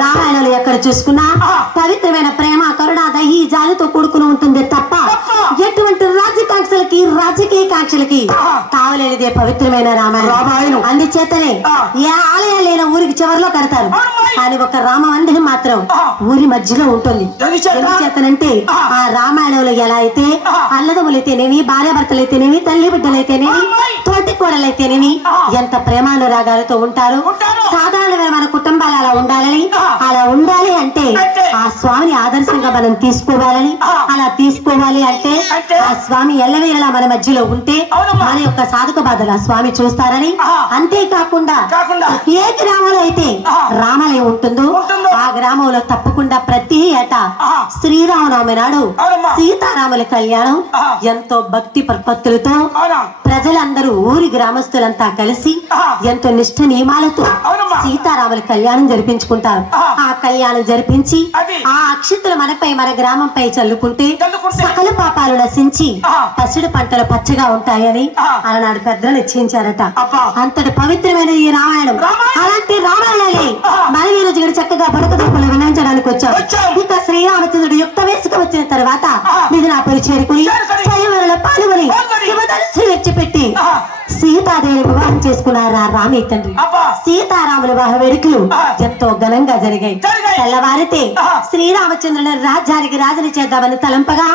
రామాయణంలో ఎక్కడ చూసుకున్నా పవిత్రమైన ప్రేమ కరుణ దహి జాలితో కూడుకుని ఉంటుంది తప్ప ఎటువంటి రాజకాంక్షలకి రాజకీయ కాంక్షలకి కావలేనిదే పవిత్రమైన రామాయణం. అందుచేతనే ఏ ఆలయం లేని ఊరికి చివరిలో కడతారు, కానీ ఒక రామ మందిరం మాత్రం ఊరి మధ్యలో ఉంటుంది. ఎందుచేతనంటే ఆ రామాయణంలో ఎలా అయితే అల్లదములైతేనేమి, భార్యాభర్తలైతేనేమి, తల్లి బిడ్డలైతేనేమి, తోటి కోడలైతేనేమి ఎంత ప్రేమానురాగాలతో ఉంటారు. సాధారణమైన మన కుటుంబాలు అలా ఉండాలి అంటే ఆ స్వామిని ఆదర్శంగా మనం తీసుకోవాలని, అలా తీసుకోవాలి అంటే ఆ స్వామి ఎల్లవేళలా మన మధ్యలో ఉంటే మన యొక్క సాధక బాధలు ఆ స్వామి చూస్తారని, అంతేకాకుండా ఏ గ్రామంలో అయితే రామాలయం ఉంటుందో ఆ గ్రామంలో తప్పకుండా ప్రతి ఏటా శ్రీరామనవమి నాడు సీతారాముల కళ్యాణం ఎంతో భక్తి ప్రపత్తులతో ప్రజలందరూ ఊరి గ్రామస్తులంతా కలిసి ఎంతో నిష్ఠ నియమాలతో సీతారాముల కళ్యాణం జరిపించుకుంటారు. ఆ కళ్యాణం జరిపించి ఆ అక్షింతలు మనపై మన గ్రామంపై చల్లుకుంటే సకల పాపాలు నశించి పసిడి పంటలు పచ్చగా ఉంటాయని అలనాడు పెద్దలు నిశ్చయించారట. అంతటి పవిత్రమైన ఈ రామాయణం. అలాంటి రామాయణాన్ని మనం ఈ రోజు చక్కగా బడుక దూపలు వినించడానికి వచ్చాం. ఇక శ్రీరామచంద్రుడు యుక్త వయసుకు వచ్చిన తర్వాత మిథునాపురి చేరుకుని స్వయంవరంలో పాల్గొని శివధనుస్సు విడిచిపెట్టి సీతాదేవి వివాహం చేసుకున్నారు ఆ రామయ్య తండ్రి. సీతారాముల వివాహ వేడుకలు ఎంతో ఘనంగా జరిగాయి. తెల్లవారితే శ్రీరామచంద్రుని రాజ్యానికి రాజుని చేద్దామని తలంపగా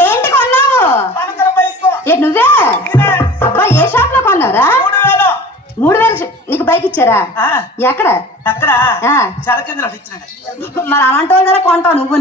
ఏంటి కొన్నావు? నువ్వే అబ్బా ఏ షాప్ లో కొన్నావురా? 3000 నీకు బైక్ ఇచ్చారా? ఎక్కడ? మరి అలాంటి వాళ్ళ కొంటావు నువ్వు.